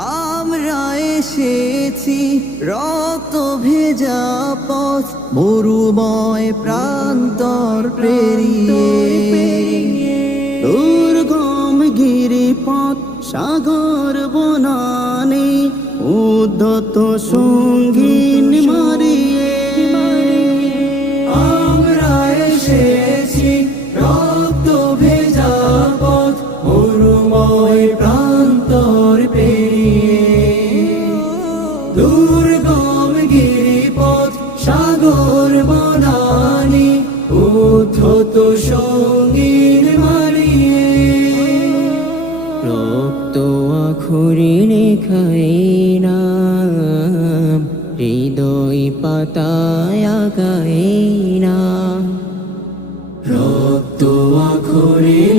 আমরা এসেছি রক্ত ভেজা পথ মরুময় প্রান্তর পেরিয়ে, দুর্গম গিরিপথ সাগর বনানে উদ্ধত সঙ্গীন মারিয়ে। আমরা এসেছি রক্ত ভেজা পথ মরুময় প্রান্তর পেরিয়ে, দুর্গম গিরিপথ সাগর বনানি উদ্ধত সঙ্গীন মারিয়ে। রক্ত আখরে লেখাই নাম, হৃদয় পাতায় আঁকাই নাম। রক্ত আখরে